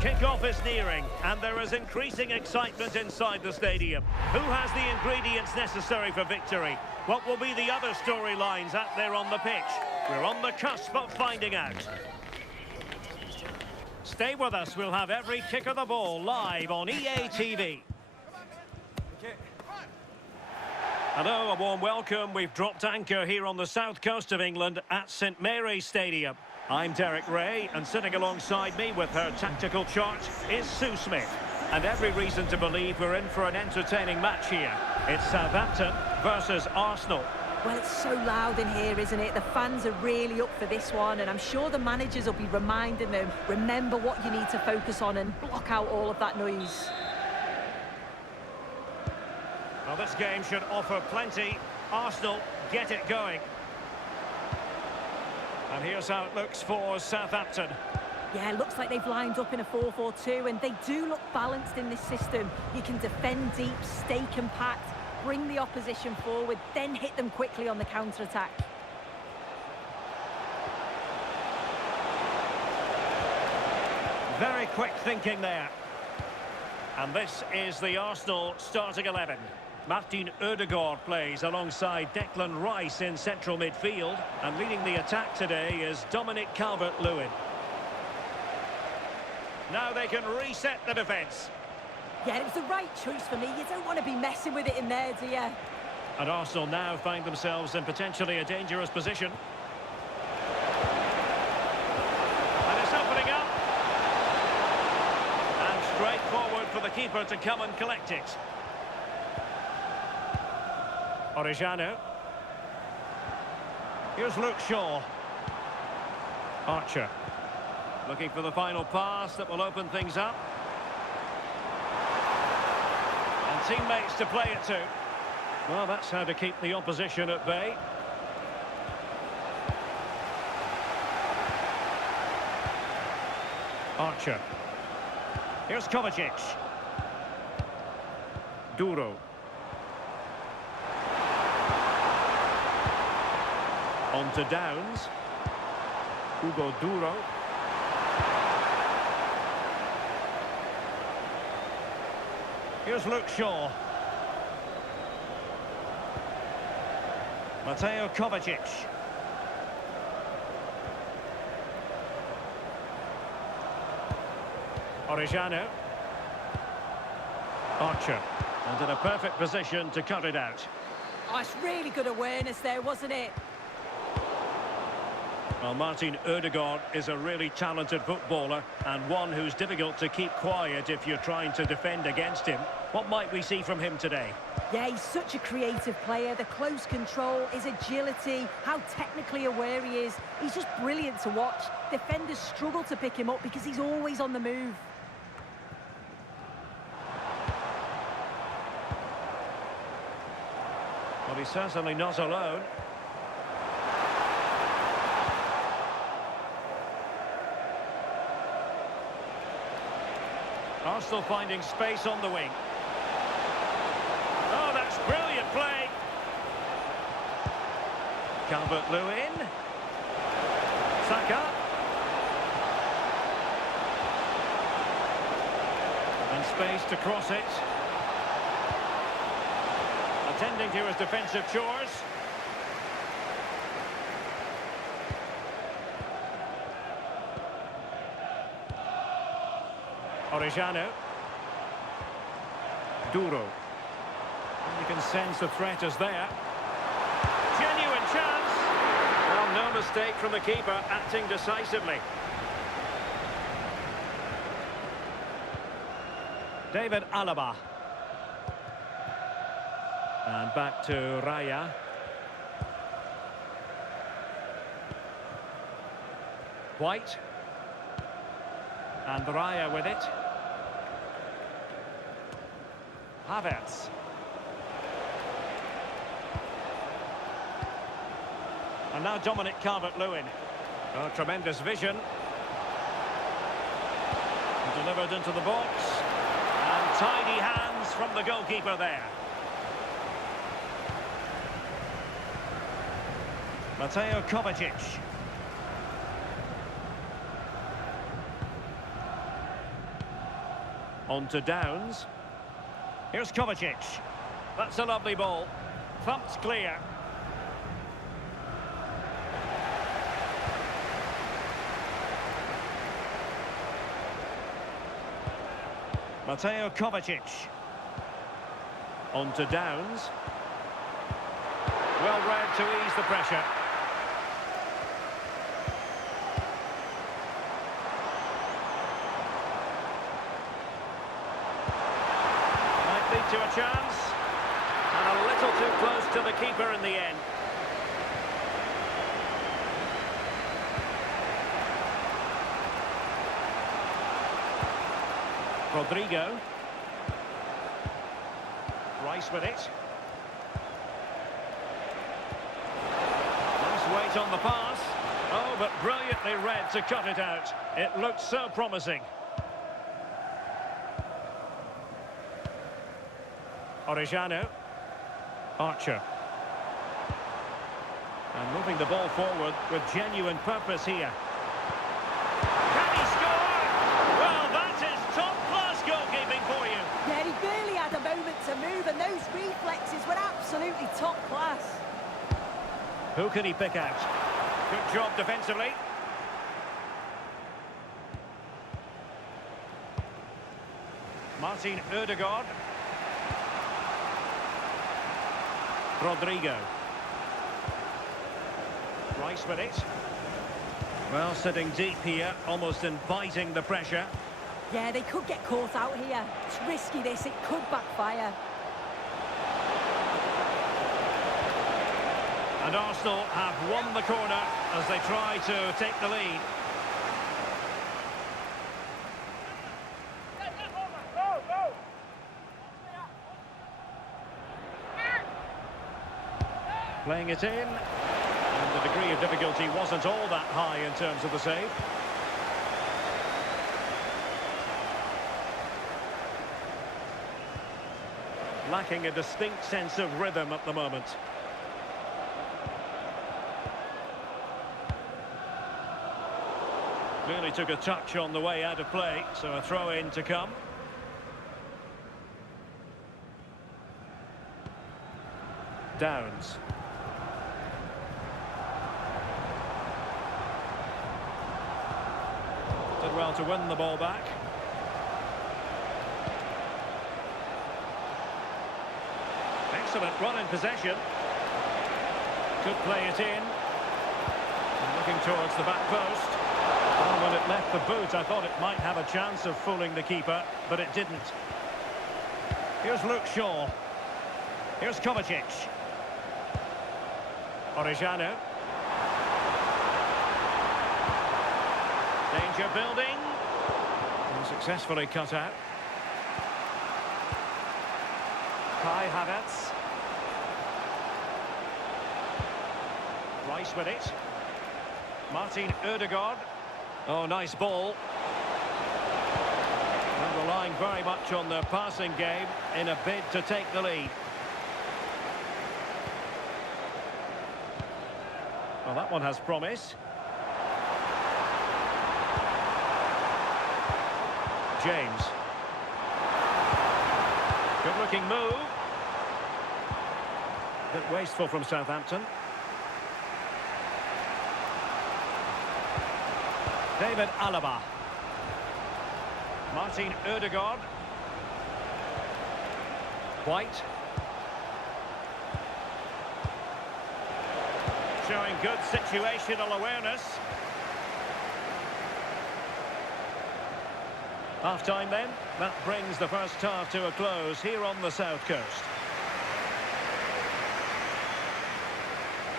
Kick-off is nearing, and there is increasing excitement inside the stadium. Who has the ingredients necessary for victory? What will be the other storylines out there on the pitch? We're on the cusp of finding out. Stay with us, we'll have every kick of the ball live on EA TV. Hello, a warm welcome. We've dropped anchor here on the south coast of England at St Mary's Stadium. I'm Derek Ray, and sitting alongside me with her tactical chart is Sue Smith. And every reason to believe we're in for an entertaining match here. It's Southampton versus Arsenal. Well, it's so loud in here, isn't it? The fans are really up for this one, and I'm sure the managers will be reminding them, remember what you need to focus on and block out all of that noise. Well, this game should offer plenty. Arsenal get it going. And here's how it looks for Southampton. Yeah, it looks like they've lined up in a 4-4-2, and they do look balanced in this system. You can defend deep, stay compact, bring the opposition forward, then hit them quickly on the counter-attack. Very quick thinking there. And this is the Arsenal starting 11. Martin Ødegaard plays alongside Declan Rice in central midfield. And leading the attack today is Dominic Calvert-Lewin. Now they can reset the defence. Yeah, it was the right choice for me. You don't want to be messing with it in there, do you? And Arsenal now find themselves in potentially a dangerous position. And it's opening up. And straight forward for the keeper to come and collect it. Orejano. Here's Luke Shaw. Archer. Looking for the final pass that will open things up. And teammates to play it to. Well, that's how to keep the opposition at bay. Archer. Here's Kovacic. Duro. On to Downs. Hugo Duro. Here's Luke Shaw. Mateo Kovacic. Orejano. Archer. And in a perfect position to cut it out. Oh, it's really good awareness there, wasn't it? Well, Martin Ødegaard is a really talented footballer and one who's difficult to keep quiet if you're trying to defend against him. What might we see from him today? Yeah, he's such a creative player. The close control, his agility, how technically aware he is. He's just brilliant to watch. Defenders struggle to pick him up because he's always on the move. Well, he's certainly not alone. Arsenal finding space on the wing. Oh, that's brilliant play. Calvert-Lewin. Saka. And space to cross it. Attending to his defensive chores. Orejano. Duro. You can sense the threat is there. Genuine chance. Well, no mistake from the keeper, acting decisively. David Alaba. And back to Raya. White. And Raya with it. Havertz. And now Dominic Calvert-Lewin. Oh, tremendous vision. Delivered into the box. And tidy hands from the goalkeeper there. Mateo Kovacic. On to Downs. Here's Kovacic. That's a lovely ball. Thumped clear. Mateo Kovacic. On to Downs. Well read to ease the pressure. Might lead to a chance. And a little too close to the keeper in the end. Rodrigo. Rice with it. Nice weight on the pass. Oh, but brilliantly read to cut it out. It looked so promising. Orejano. Archer. And moving the ball forward with genuine purpose here. Can he score? Well, that is top-class goalkeeping for you. Yeah, he barely had a moment to move, and those reflexes were absolutely top class. Who can he pick out? Good job defensively. Martin Ødegaard. Rodrigo. Rice with it. Well, sitting deep here, almost inviting the pressure. Yeah, they could get caught out here. It's risky this, it could backfire. And Arsenal have won the corner as they try to take the lead. Playing it in, and the degree of difficulty wasn't all that high in terms of the save. Lacking a distinct sense of rhythm at the moment. Clearly took a touch on the way out of play, so a throw-in to come. Downs. Did well to win the ball back. Excellent run in possession. Could play it in. And looking towards the back post. And when it left the boot, I thought it might have a chance of fooling the keeper, but it didn't. Here's Luke Shaw. Here's Kovacic. Orejano. Danger building. And successfully cut out. Kai Havertz. Rice with it. Martin Ødegaard. Oh, nice ball. And relying very much on their passing game in a bid to take the lead. Well, that one has promise. James. Good-looking move. A bit wasteful from Southampton. David Alaba. Martin Ødegaard. White. Showing good situational awareness. Half-time then. That brings the first half to a close here on the South Coast.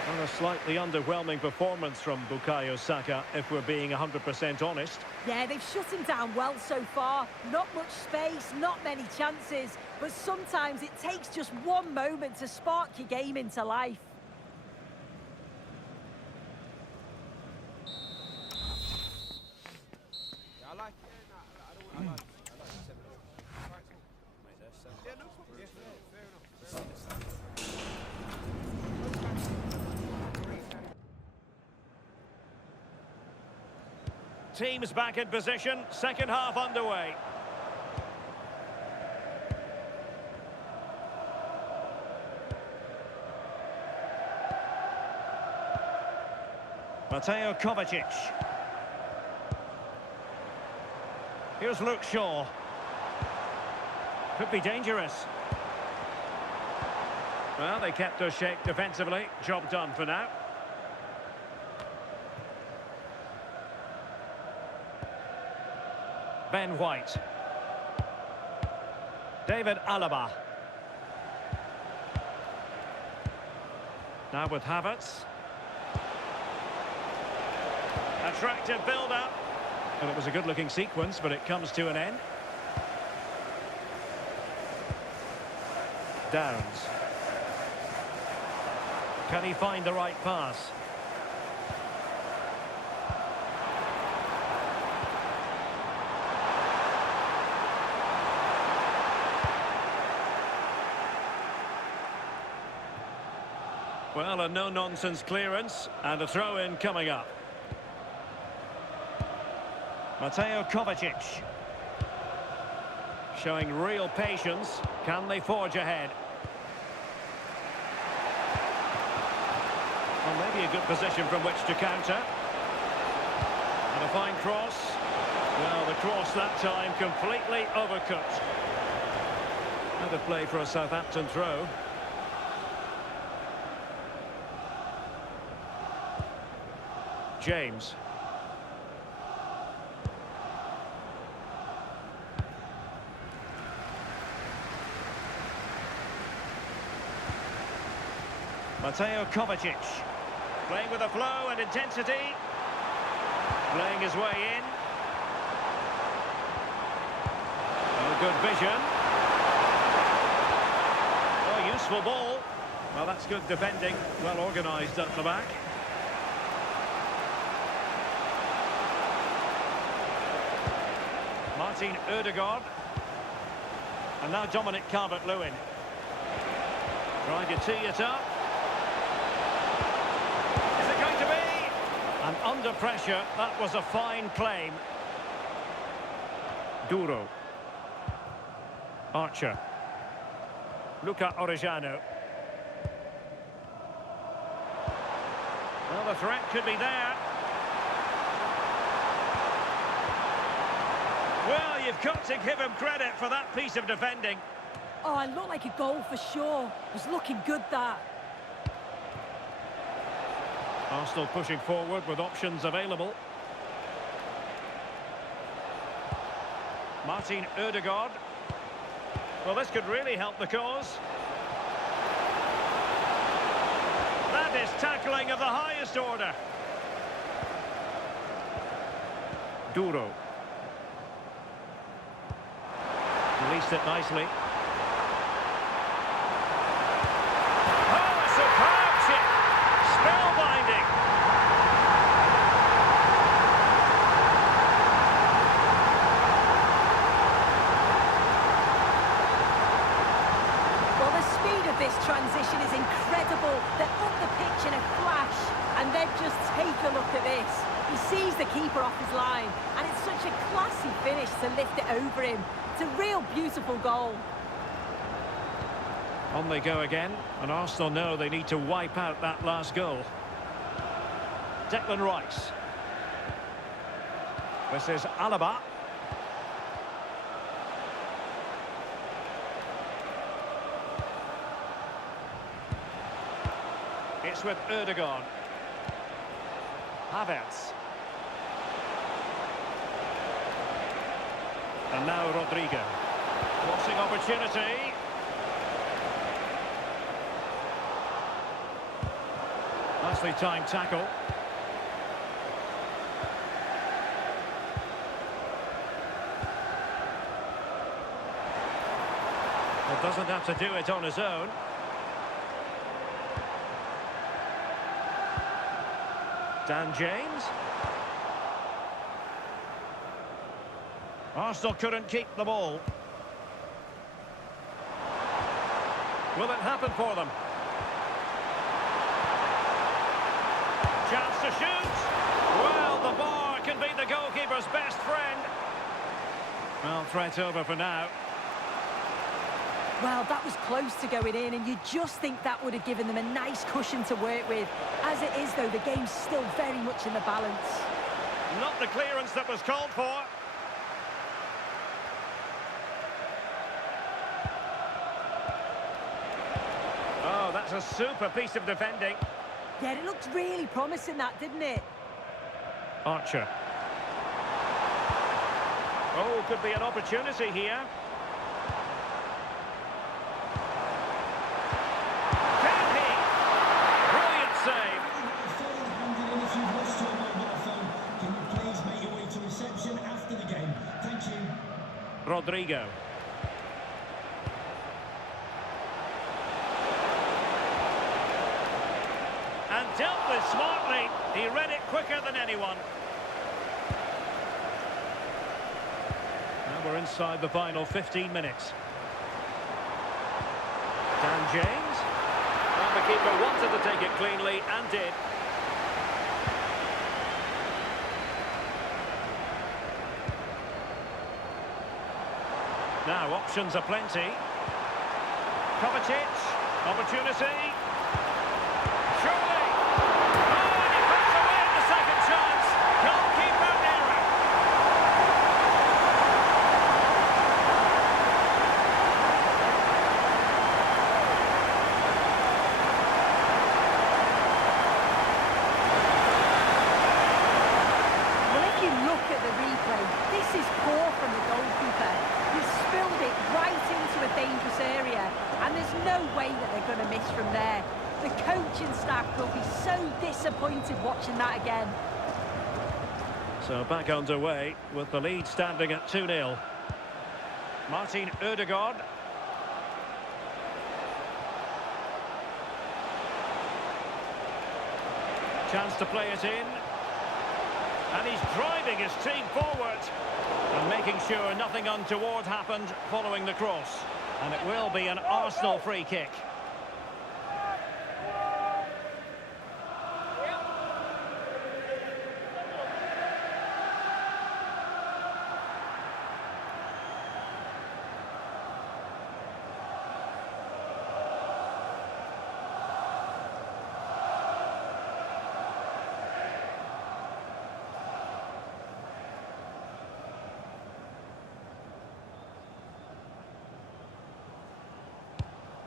And a slightly underwhelming performance from Bukayo Saka, if we're being 100% honest. Yeah, they've shut him down well so far. Not much space, not many chances. But sometimes it takes just one moment to spark your game into life. Teams back in position, second half underway. Mateo Kovacic. Here's Luke Shaw. Could be dangerous. Well, they kept us shape defensively. Job done for now. Ben White. David Alaba. Now with Havertz. Attractive build-up. Well, it was a good-looking sequence, but it comes to an end. Downs. Can he find the right pass? Well, a no-nonsense clearance and a throw-in coming up. Mateo Kovacic. Showing real patience. Can they forge ahead? Well, maybe a good position from which to counter. And a fine cross. Well, the cross that time completely overcooked. Out of play for a Southampton throw. James. Mateo Kovacic. Playing with a flow and intensity. Playing his way in. Oh, good vision. Oh, useful ball. Well, that's good defending. Well organised at the back. Martin Ødegaard. And now Dominic Calvert-Lewin. Trying to tee it up. Is it going to be? And under pressure, that was a fine claim. Duro. Archer. Luca Orejano. Well, the threat could be there. Well, you've got to give him credit for that piece of defending. Oh, it looked like a goal for sure. It was looking good, that. Arsenal pushing forward with options available. Martin Ødegaard. Well, this could really help the cause. That is tackling of the highest order. Duro. Released it nicely. Oh, a superb chip! Spellbinding! Well, the speed of this transition is incredible. They're up the pitch in a flash, and then just take a look at this. He sees the keeper off his line, and it's such a classy finish to lift it over him. It's a real beautiful goal. On they go again, and Arsenal know they need to wipe out that last goal. Declan Rice. This is Alaba. It's with Ødegaard. Havertz. And now Rodrigo. Crossing opportunity. Nicely timed tackle. Well, doesn't have to do it on his own. Dan James. Arsenal couldn't keep the ball. Will it happen for them? Chance to shoot. Well, the bar can be the goalkeeper's best friend. Well, threat over for now. Well, that was close to going in, and you just think that would have given them a nice cushion to work with. As it is, though, the game's still very much in the balance. Not the clearance that was called for. Oh, that's a super piece of defending. Yeah, it looked really promising, that, didn't it? Archer. Oh, could be an opportunity here. Can he? Brilliant save. Can you please make your way to reception after the game? Thank you. Rodrigo. And dealt with smartly. He read it quicker than anyone. Now we're inside the final 15 minutes. Dan James. And the keeper wanted to take it cleanly and did. Now options are plenty. Kovacic. Opportunity. Surely. Oh, and he puts away the second chance. Goalkeeper error. Well, if you look at the replay, this is poor from the goalkeeper. He spilled it right into a dangerous area, and there's no way that they're going to miss from there. The coaching staff will be so disappointed watching that again. So back underway with the lead standing at 2-0. Martin Ødegaard. Chance to play it in. And he's driving his team forward. And making sure nothing untoward happened following the cross. And it will be an Arsenal free kick.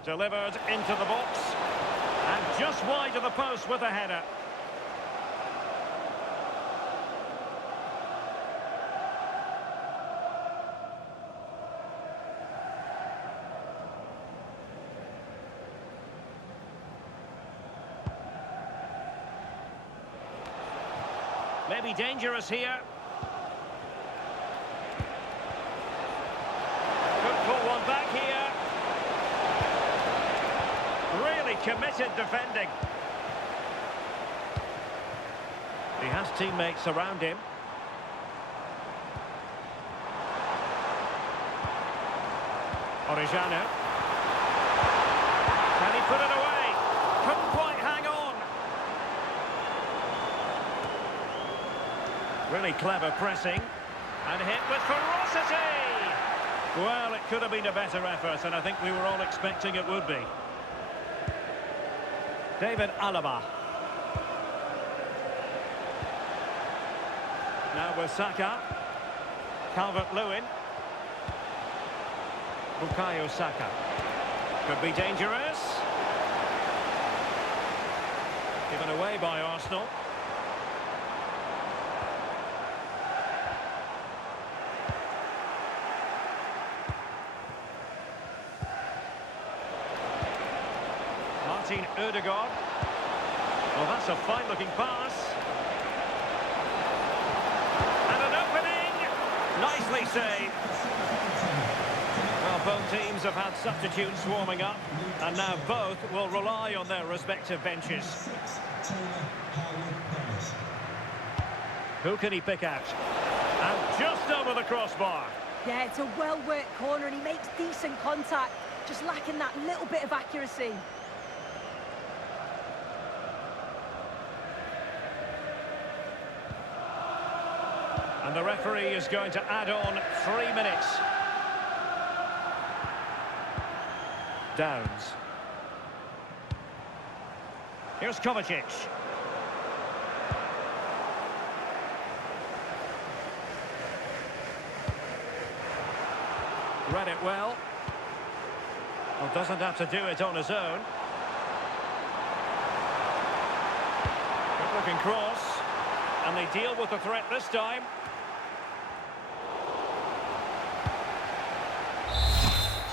Delivered into the box. And just wide of the post with a header. Maybe dangerous here. Could pull one back here. Really committed defending. He has teammates around him. Orejano. Can he put it away? Couldn't quite hang on. Really clever pressing. And hit with ferocity. Well, it could have been a better effort, and I think we were all expecting it would be. David Alaba. Now with Saka. Calvert-Lewin. Bukayo Saka. Could be dangerous. Given away by Arsenal. Martin Ødegaard. Well, that's a fine-looking pass. And an opening. Nicely saved. Well, both teams have had substitutes warming up, and now both will rely on their respective benches. Who can he pick out? And just over the crossbar. Yeah, it's a well-worked corner, and he makes decent contact, just lacking that little bit of accuracy. And the referee is going to add on 3 minutes. Downs. Here's Kovacic. Read it well. Well, doesn't have to do it on his own. Good looking cross. And they deal with the threat this time.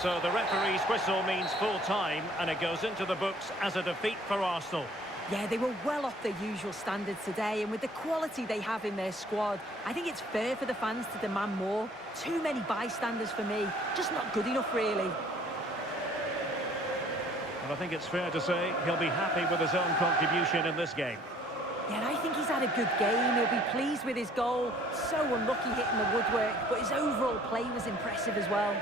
So the referee's whistle means full time, and it goes into the books as a defeat for Arsenal. Yeah, they were well off their usual standards today, and with the quality they have in their squad, I think it's fair for the fans to demand more. Too many bystanders for me. Just not good enough, really. But I think it's fair to say he'll be happy with his own contribution in this game. Yeah, I think he's had a good game. He'll be pleased with his goal. So unlucky hitting the woodwork, but his overall play was impressive as well.